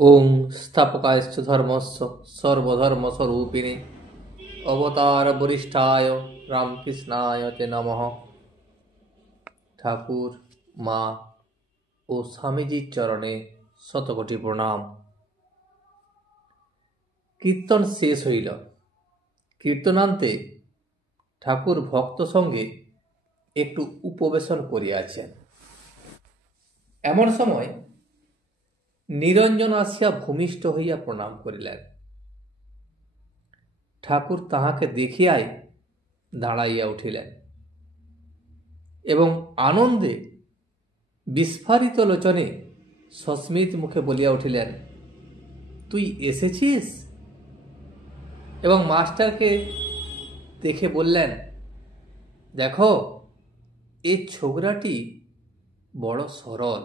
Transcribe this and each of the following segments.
ওং স্থাপকায়শ্চ ধর্মস্য সর্বধর্মস্বরূপিণে অবতার বরিষ্ঠায় রামকৃষ্ণায় তে নমঃ। ঠাকুর, মা ও স্বামীজির চরণে শতকোটি প্রণাম। কীর্তন শেষ হইল। কীর্তনান্তে ঠাকুর ভক্ত সঙ্গে একটু উপবেশন করিয়াছেন। এমন সময় নিরঞ্জন আসিয়া ভূমিষ্ঠ হইয়া প্রণাম করিলেন। ঠাকুর তাহাকে দেখিয়াই দাঁড়াইয়া উঠিলেন এবং আনন্দে বিস্ফারিত লোচনে সস্মিত মুখে বলিয়া উঠিলেন, তুই এসেছিস? এবং মাস্টারকে দেখে বললেন, দেখো, এই ছোকরাটি বড় সরল।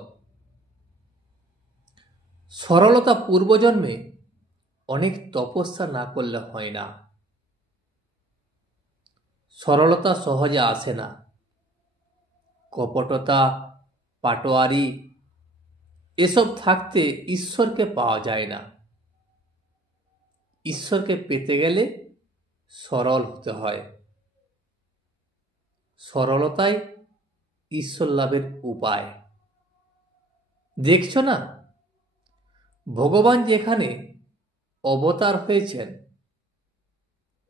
সরলতা পূর্বজন্মে অনেক তপস্যা না করলে হয় না। সরলতা সহজে আসে না। কপটতা, পাটোয়ারি এসব থাকতে ঈশ্বরকে পাওয়া যায় না। ঈশ্বরকে পেতে গেলে সরল হতে হয়। সরলতাই ঈশ্বর লাভের উপায়। দেখছ না, ভগবান যেখানে অবতার হয়েছেন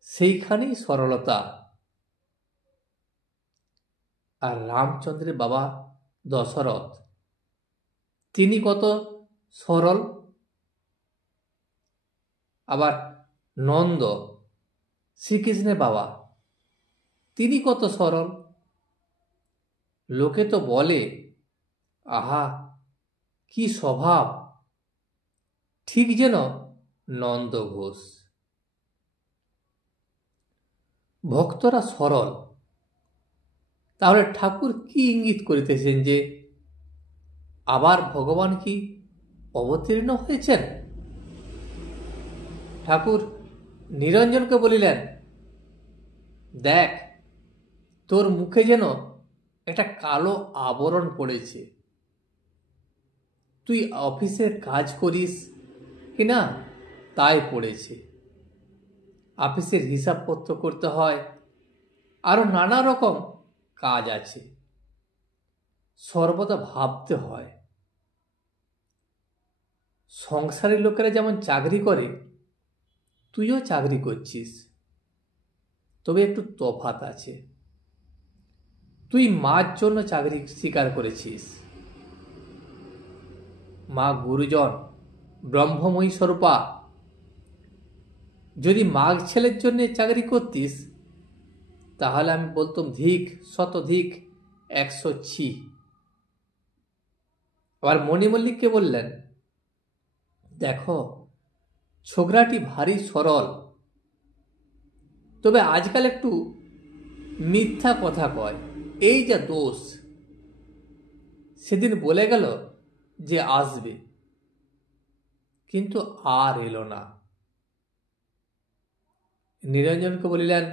সেইখানেই সরলতা। আর রামচন্দ্রের বাবা দশরথ, তিনি কত সরল। আবার নন্দ, শ্রীকৃষ্ণের বাবা, তিনি কত সরল। লোকে তো বলে, আহা কি স্বভাব, ঠিক যেন নন্দ ঘোষ। ভক্তরা সরল। তাহলে ঠাকুর কি ইঙ্গিত করিতেছেন যে আবার ভগবান কি অবতীর্ণ হয়েছেন? ঠাকুর নিরঞ্জনকে বলিলেন, দেখ, তোর মুখে যেন একটা কালো আবরণ পড়েছে। তুই অফিসের কাজ করিস কিনা তাই পড়েছে। অফিসের হিসাবপত্র করতে হয়, আরো নানা রকম কাজ আছে। সর্বদা ভাবতে হয়। সংসারের লোকেরা যেমন চাকরি করে, তুইও চাকরি করছিস, তবে একটু তফাৎ আছে। তুই মার জন্য চাকরি স্বীকার করেছিস। মা গুরুজন, ব্রহ্মময়ী স্বরূপা। যদি মাঘ ছেলের জন্য চাকরি করতিস, তাহলে আমি বলতাম ধিক, শতধিক, 100 ছি। আবার মণি মল্লিককে বললেন, দেখো, ছোকরাটি ভারী সরল, তবে আজকাল একটু মিথ্যা কথা কয়, এই যা দোষ। সেদিন বলে গেল যে আসবে, কিন্তু আর এলো না। নিরঞ্জনকে বলিলেন,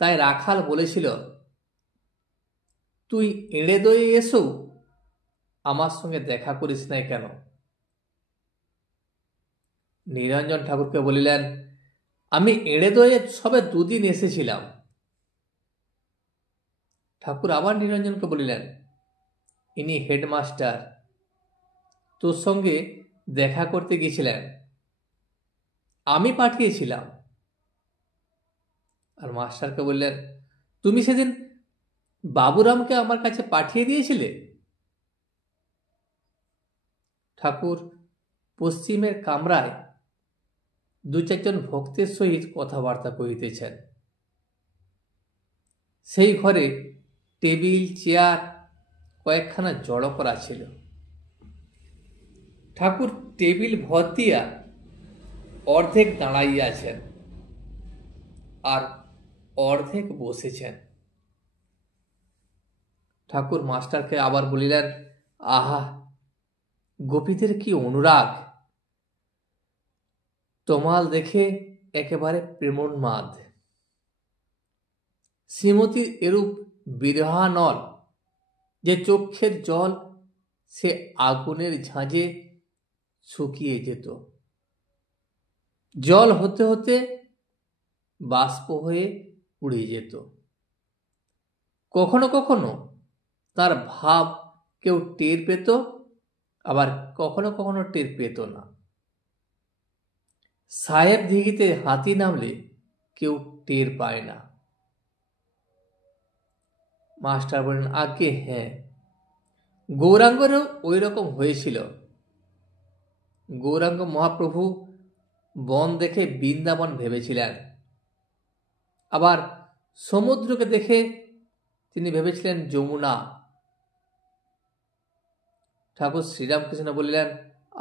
তাই রাখাল বলেছিল, তুই এড়ে দয়ে এসো আমার সঙ্গে দেখা করিস নাই কেন? নিরঞ্জন ঠাকুরকে বলিলেন, আমি এড়ে দয়ে সবে 2 দিন এসেছিলাম। ঠাকুর আবার নিরঞ্জনকে বলিলেন, ইনি হেডমাস্টার, তোর সঙ্গে দেখা করতে গিয়েছিলেন, আমি পাঠিয়েছিলাম। আর মাস্টারকে বললেন, তুমি সেদিন বাবুরামকে আমার কাছে পাঠিয়ে দিয়েছিলে? ঠাকুর পশ্চিমের কামরায় 2-4 জন ভক্তের সহিত কথাবার্তা করিতেছেন। সেই ঘরে টেবিল, চেয়ার কয়েকখানা জড়ো করা ছিল। ঠাকুর টেবিল ভর দিয়া অর্ধেক দাঁড়াইয়া আছেন আর অর্ধেক বসেছেন। ঠাকুর মাস্টারকে আবার বলিলেন, আহা, গোপীদের কি অনুরাগ! তোমাল দেখে একেবারে প্রেমোন্মাদ। শ্রীমতীর এরূপ বিরহানল যে চক্ষের জল সে আগুনের ঝাঁঝে শুকিয়ে যেত, জল হতে হতে বাষ্প হয়ে উড়ে যেত। কখনো কখনো তার ভাব কেউ টের পেত, আবার কখনো কখনো টের পেত না। সাহেব দিঘিতে হাতি নামলে কেউ টের পায় না। মাস্টার বলেন, আগে হ্যাঁ, গৌরাঙ্গেরও ওই রকম হয়েছিল। গৌরাঙ্গ মহাপ্রভু বন দেখে বৃন্দাবন ভেবেছিলেন, আবার সমুদ্রকে দেখে তিনি ভেবেছিলেন যমুনা। ঠাকুর শ্রীরামকৃষ্ণ বললেন,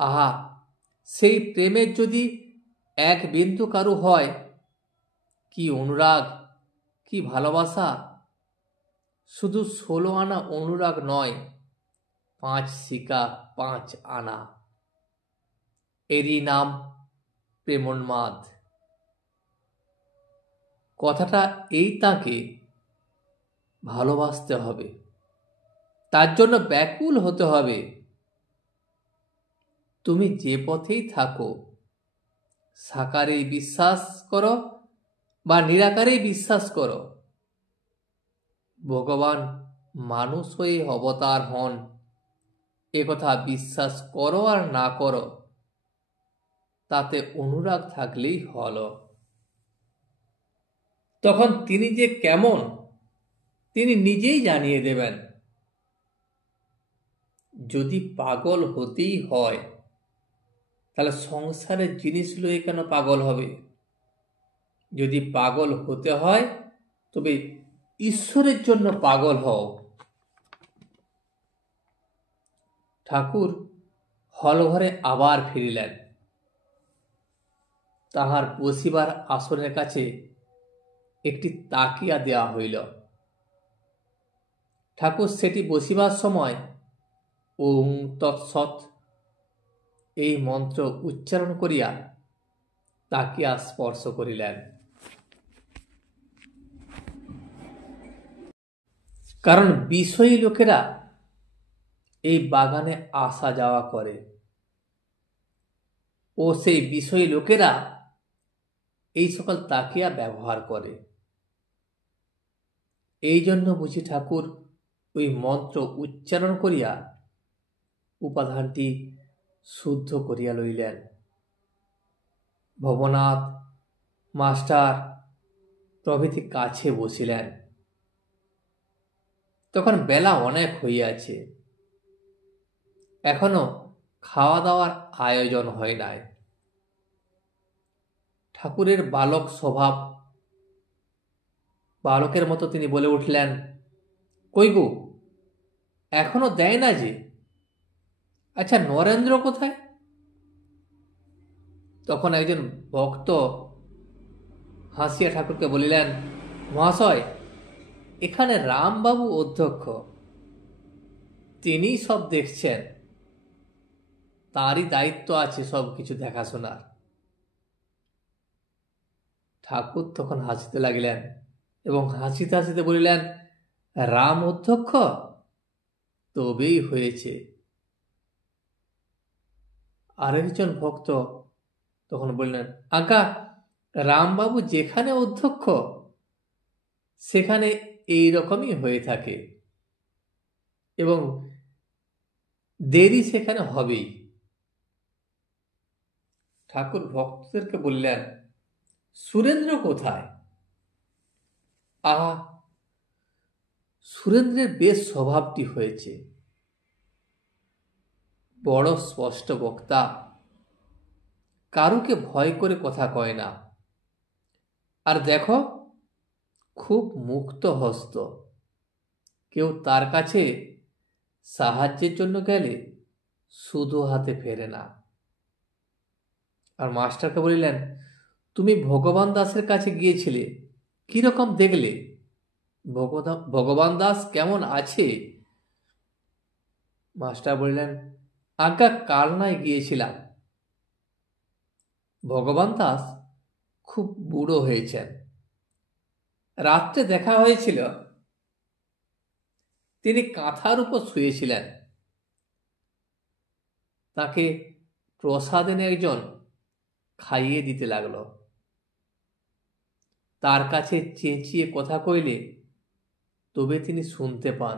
আহা, সেই প্রেমের যদি এক বিন্দু কারু হয়, কি অনুরাগ, কি ভালোবাসা! শুধু 16 আনা অনুরাগ নয়, 5 শিকা 5 আনা। এরই নাম প্রেমোন্মাদ। কথাটা এই, তাকে ভালোবাসতে হবে, তার জন্য ব্যাকুল হতে হবে। তুমি যে পথেই থাকো, সাকারেই বিশ্বাস করো বা নিরাকারেই বিশ্বাস করো, ভগবান মানুষ হয়ে অবতার হন, একথা বিশ্বাস করো আর না করো, তাতে অনুরাগ থাকলেই হলো। তখন তিনি যে কেমন তিনি নিজেই জানিয়ে দেবেন। যদি পাগল হতেই হয়, তাহলে সংসারের জিনিস লয়ে কেন পাগল হবে? যদি পাগল হতে হয়, তবে ঈশ্বরের জন্য পাগল হও। ঠাকুর হলঘরে আবার ফিরিলেন। তাহার বসিবার আসনের কাছে একটি তাকিয়া দেওয়া হইল। ঠাকুর সেটি বসিবার সময় ওং তৎসৎ এই মন্ত্র উচ্চারণ করিয়া তাকিয়া স্পর্শ করিলেন। কারণ বিষয়ী লোকেরা এই বাগানে আসা যাওয়া করে, ও সেই বিষয়ী লোকেরা এই সকল তাকিয়া ব্যবহার করে। এই জন্য বুঝি ঠাকুর ওই মন্ত্র উচ্চারণ করিয়া উপাদানটি শুদ্ধ করিয়া লইলেন। ভবনাথ, মাস্টার প্রভৃতি কাছে বসিলেন। তখন বেলা অনেক হইয়াছে, এখনো খাওয়া দাওয়ার আয়োজন হয় নাই। ঠাকুরের বালক স্বভাব, বালকের মতো তিনি বলে উঠলেন, কই গো, এখনো দেয় না যে? আচ্ছা, নরেন্দ্র কোথায়? তখন একজন ভক্ত হাসিয়া ঠাকুরকে বলিলেন, মহাশয়, এখানে রামবাবু অধ্যক্ষ, তিনিই সব দেখছেন, তারই দায়িত্ব আছে সব কিছু দেখাশোনার। ঠাকুর তখন হাসিতে লাগিলেন এবং হাসিতে হাসিতে বলিলেন, রাম অধ্যক্ষ? তবেই হয়েছে। আরেকজন ভক্ত তখন বললেন, আজ্ঞা, রামবাবু যেখানে অধ্যক্ষ সেখানে এই রকমই হয়ে থাকে এবং দেরি সেখানে হবেই। ঠাকুর ভক্তদেরকে বললেন, সুরেন্দ্র কোথায়? আহা, সুরেন্দ্রের বেশ স্বভাবটি হয়েছে, বড় স্পষ্ট বক্তা, কারুকে ভয় করে কথা কয় না, আর দেখো খুব মুক্ত হস্ত, কেউ তার কাছে সাহায্যের জন্য গেলে শুধু হাতে ফেরে না। আর মাস্টারকে বলিলেন, তুমি ভগবান দাসের কাছে গিয়েছিলে, কিরকম দেখলে? ভগবান দাস কেমন আছে? মাস্টার বলিলেন, আজ্ঞা, কালনায় গিয়েছিলাম। ভগবান দাস খুব বুড়ো হয়েছেন। রাত্রে দেখা হয়েছিল, তিনি কাঁথার উপর শুয়েছিলেন। তাকে প্রসাদ এনে একজন খাইয়ে দিতে লাগল। তার কাছে চেঁচিয়ে কথা কইলে তবে তিনি শুনতে পান,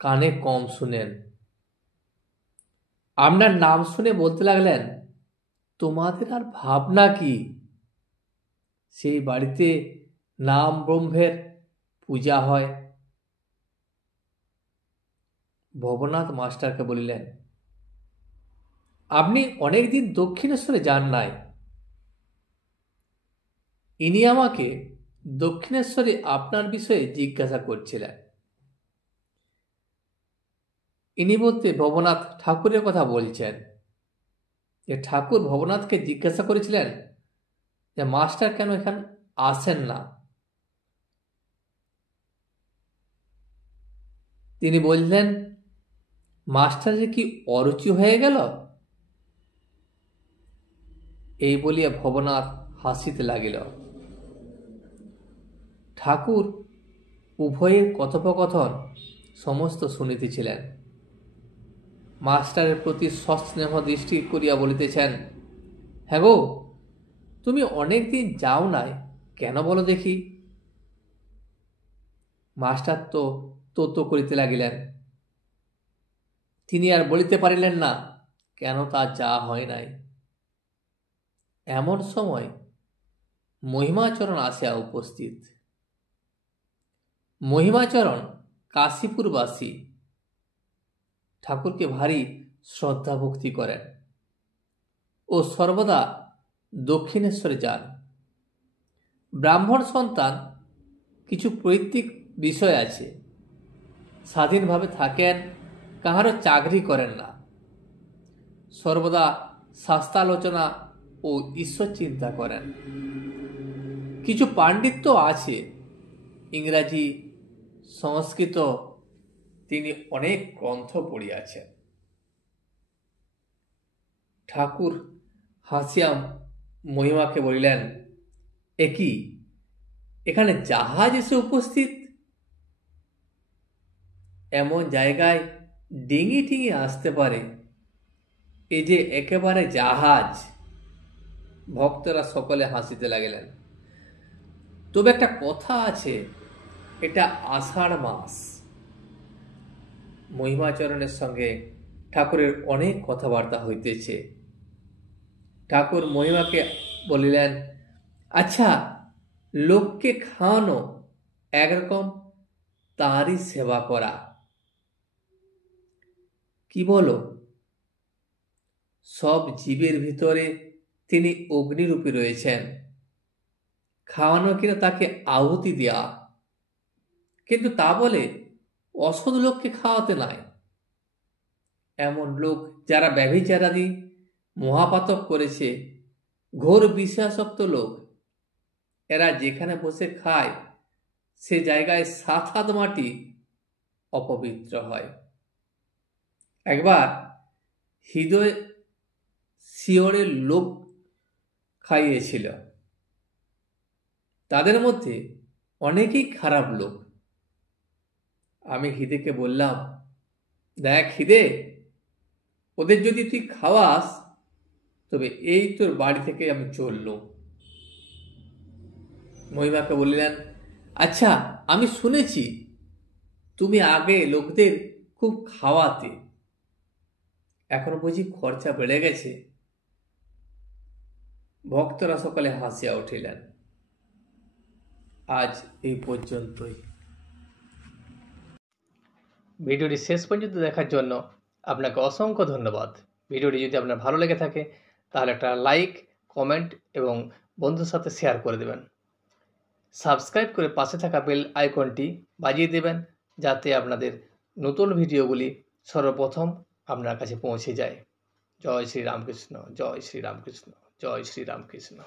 কানে কম শুনেন। আপনার নাম শুনে বলতে লাগলেন, তোমাদের আর ভাবনা কি? সেই বাড়িতে নাম ব্রহ্মের পূজা হয়। ভবনাথ মাস্টারকে বলিলেন, আপনি অনেকদিন দক্ষিণেশ্বরে যান নাই। ইনি আমাকে দক্ষিণেশ্বরে আপনার বিষয়ে জিজ্ঞাসা করছিলেন। ইনি বলতে ভবনাথ ঠাকুরের কথা বলছেন, যে ঠাকুর ভবনাথকে জিজ্ঞাসা করেছিলেন যে মাস্টার কেন এখানে আসেন না। তিনি বললেন, মাস্টারের কি অরুচি হয়ে গেল? এই বলিয়া ভবনাথ হাসিতে লাগিল। ঠাকুর উভয়ের কথোপকথন সমস্ত শুনিতেছিলেন। মাস্টারের প্রতি সস্নেহ দৃষ্টি করিয়া বলিতেছেন, হ্যাঁ গো, তুমি অনেকদিন যাও নাই, কেন বলো দেখি? মাস্টার তো করিতে লাগিলেন। তিনি আর বলিতে পারিলেন না কেন তার যাওয়া হয় নাই। এমন সময় মহিমাচরণ আসিয়া উপস্থিত। মহিমাচরণ কাশীপুরবাসী, ঠাকুরকে ভারী শ্রদ্ধা ভক্তি করেন ও সর্বদা দক্ষিণেশ্বরে যান। ব্রাহ্মণ সন্তান, কিছু পৈতৃক বিষয় আছে। স্বাধীনভাবে থাকেন, কাহারও চাকরি করেন না। সর্বদা শাস্ত্রালোচনা ও ঈশ্বর চিন্তা করেন। কিছু পাণ্ডিত্য আছে, ইংরাজি, সংস্কৃত তিনি অনেক গ্রন্থ পড়িয়াছেন। ঠাকুর হাসিয়া মহিমাকে বলিলেন, একই, এখানে জাহাজ এসে উপস্থিত? এমন জায়গায় ডিঙি টিঙি আসতে পারে, এ যে একেবারে জাহাজ। ভক্তরা সকলে হাসিতে লাগিলেন। তবে একটা কথা আছে, এটা আষাঢ় মাস। মহিমাচরণের সঙ্গে ঠাকুরের অনেক কথাবার্তা হইতেছে। ঠাকুর মহিমাকে বলিলেন, আচ্ছা, লোককে খাওয়ানো একরকম তারই সেবা করা, কি বলো? সব জীবের ভিতরে তিনি অগ্নিরূপী রয়েছেন। খাওয়ানো কিনা তাকে আহুতি দেয়া, কিন্তু তা বলে অসৎ লোককে খাওয়াতে নাই। এমন লোক যারা ব্যভিচারাদি মহাপাতক করেছে, ঘোর বিশ্বাসক্ত লোক, এরা যেখানে বসে খায় সে জায়গায় 7 হাত মাটি অপবিত্র হয়। একবার হৃদয় শিয়রের লোক খাইয়েছিল। তাদের মধ্যে অনেকেই খারাপ লোক। আমি হৃদয়কে বললাম, দেখ হৃদয়, ওদের যদি তুই খাওয়াস তবে এই তোর বাড়ি থেকে আমি চললুম। মহিমাকে বললেন, আচ্ছা, আমি শুনেছি তুমি আগে লোকদের খুব খাওয়াতে, এখন বুঝি খরচা বেড়ে গেছে? ভক্তরা সকলে হাসিয়া উঠিলেন। আজ এই পর্যন্তই। ভিডিওটি শেষ পর্যন্ত দেখার জন্য আপনাকে অসংখ্য ধন্যবাদ। ভিডিওটি যদি আপনার ভালো লেগে থাকে তাহলে একটা লাইক, কমেন্ট এবং বন্ধুর সাথে শেয়ার করে দেবেন। সাবস্ক্রাইব করে পাশে থাকা বেল আইকনটি বাজিয়ে দেবেন, যাতে আপনাদের নতুন ভিডিওগুলি সর্বপ্রথম আপনার কাছে পৌঁছে যায়। জয় শ্রী রামকৃষ্ণ, জয় শ্রী রামকৃষ্ণ, জয় শ্রী রামকৃষ্ণ।